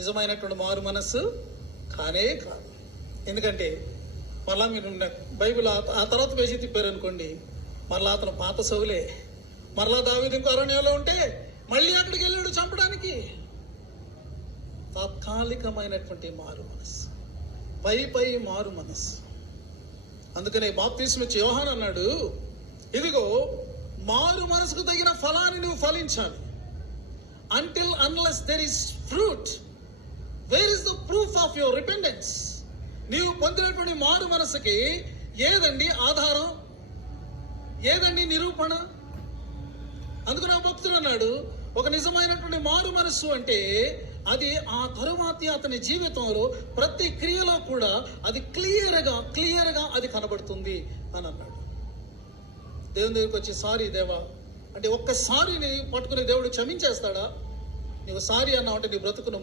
నిజమైనటువంటి మారు మనస్సు కానే కాదు. ఎందుకంటే మళ్ళా మీరు బైబిల్ ఆ తర్వాత పేజీ తిప్పారనుకోండి, మరలా అతను పాత సౌలే. మరలా దావీదు ఇంకో అరణ్యంలో ఉంటే మళ్ళీ అక్కడికి వెళ్ళాడు చంపడానికి. తాత్కాలికమైనటువంటి మారు మనస్సు, పై మారు మనస్సు. అందుకనే బాప్తిస్మ ఇచ్చే యోహాను అన్నాడు, ఇదిగో మారు మనసుకు తగిన ఫలాన్ని నువ్వు ఫలించాలి. Until unless there is fruit, where is the proof of your repentance? నీవు పొందినటువంటి మారు మనసుకి ఏదండి ఆధారం, ఏదండి నిరూపణ? అందుకని ఆ భక్తుడు అన్నాడు, ఒక నిజమైనటువంటి మారు మనస్సు అంటే అది ఆ తరువాతి అతని జీవితంలో ప్రతి క్రియలో కూడా అది క్లియర్గా అది కనబడుతుంది అని అన్నాడు. దేవుని దగ్గరికి వచ్చి సారీ దేవా అంటే ఒక్కసారి నీ పట్టుకుని దేవుడు క్షమించేస్తాడా? నువ్వు సారీ అన్నావు అంటే నీ బ్రతుకును